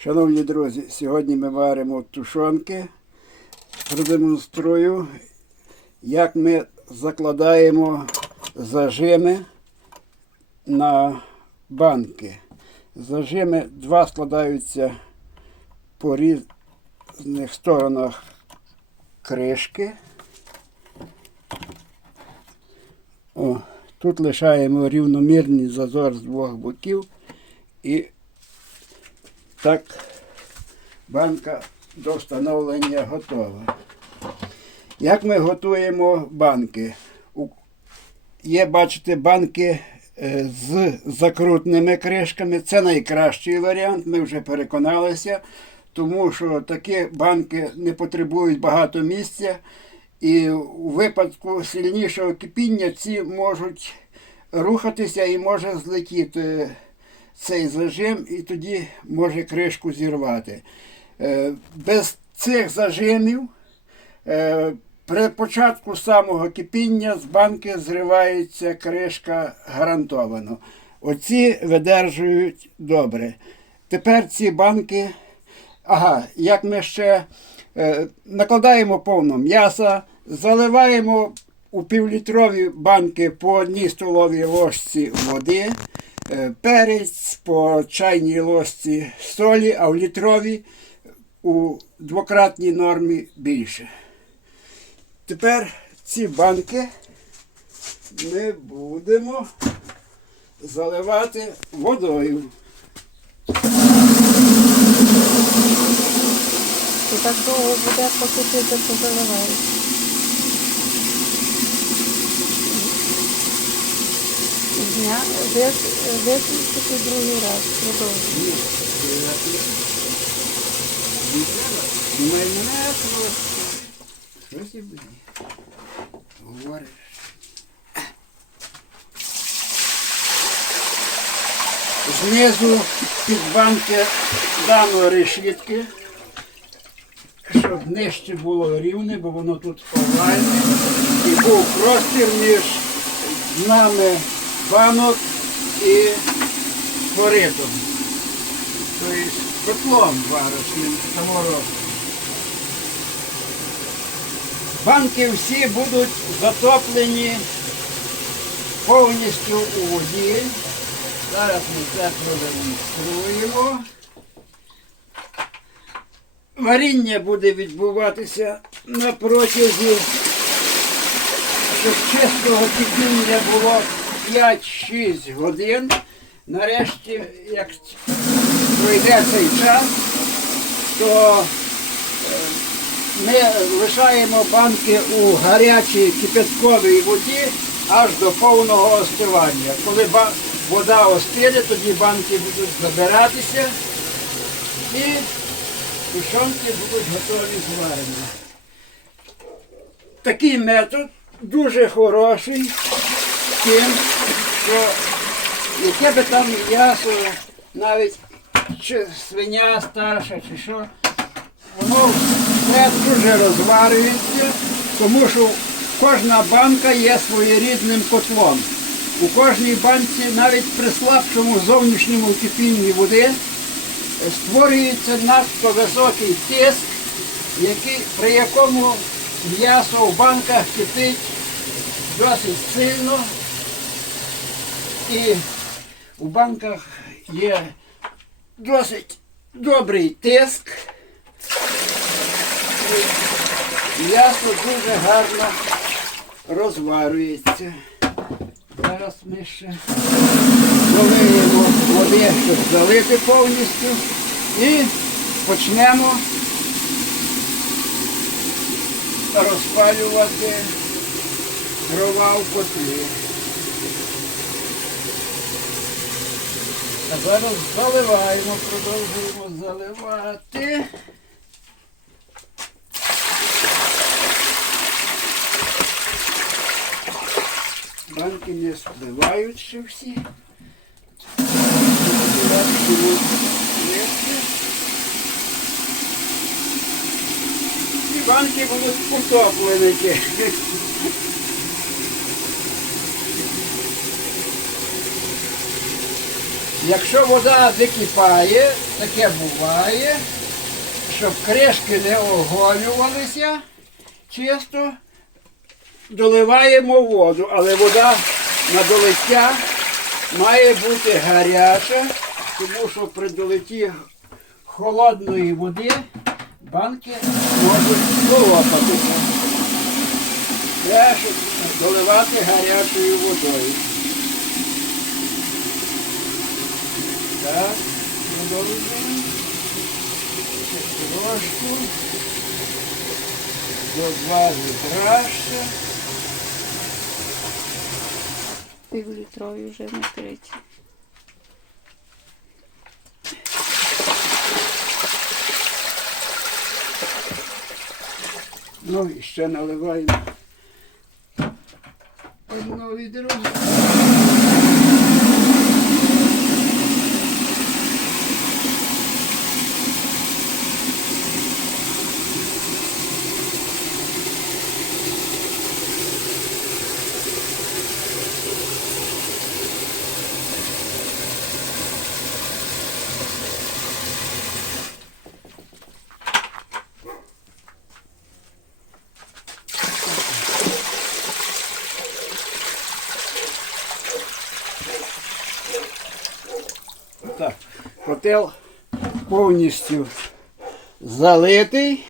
Шановні друзі, сьогодні ми варимо тушонки. Продемонструю, як ми закладаємо зажими на банки. Зажими два складаються по різних сторонах кришки. О, тут лишаємо рівномірний зазор з двох боків і так банка до встановлення готова. Як ми готуємо банки? Є, бачите, банки е, з закрутними кришками. Це найкращий варіант, ми вже переконалися, тому що такі банки не потребують багато місця. І у випадку сильнішого кипіння ці можуть рухатися і може злетіти цей зажим, і тоді може кришку зірвати. Е, Без цих зажимів е, при початку самого кипіння з банки зривається кришка гарантовано. Оці видержують добре. Тепер ці банки, ага, як ми ще е, накладаємо повно м'яса, заливаємо у півлітрові банки по одній столовій ложці води, перець по чайній ложці солі, а в літрові у двократній нормі більше. Тепер ці банки ми будемо заливати водою. І так довго буде, поки ти це позаливаєш. Зня, вис, виключити другий раз. Треба. Мене просто. Щось і. Говориш. Знизу під банки дано решітки, щоб нижче було рівне, бо воно тут овальне. І був простір між нами банок і коритом. Тобто котлом варочним саморозом. Банки всі будуть затоплені повністю у воді. Зараз ми це продемонструємо. Варіння буде відбуватися на протязі, щоб чистого кипіння було 5-6 годин. Нарешті, як пройде цей час, то е, ми лишаємо банки у гарячій кипятковій воді аж до повного остивання. Коли вода остине, тоді банки будуть забиратися і тушонки будуть готові зварені. Такий метод дуже хороший, тим, що яке би там м'ясо, навіть чи свиня старша, чи що, воно все дуже розварюється, тому що кожна банка є своєрідним котлом. У кожній банці, навіть при слабшому зовнішньому кипінні води, створюється надто високий тиск, який, при якому м'ясо в банках кипить досить сильно. І у банках є досить добрий тиск. М'ясо дуже гарно розварюється. Зараз ми ще долиємо води, щоб залити повністю. І почнемо розпалювати дрова в котлі. А зараз заливаємо, продовжуємо заливати. Банки не спливають ще всі. І банки будуть потоплені. Якщо вода закипає, таке буває, щоб кришки не оголювалися, чисто доливаємо воду, але вода на долиття має бути гаряча, тому що при долитті холодної води банки можуть полопатися. Треба доливати гарячою водою. Так, продовжуємо. Ще трошку. До два літрашся. Півлітрові вже накриті. Ну і ще наливаємо. Одно відро. Котел повністю залитий.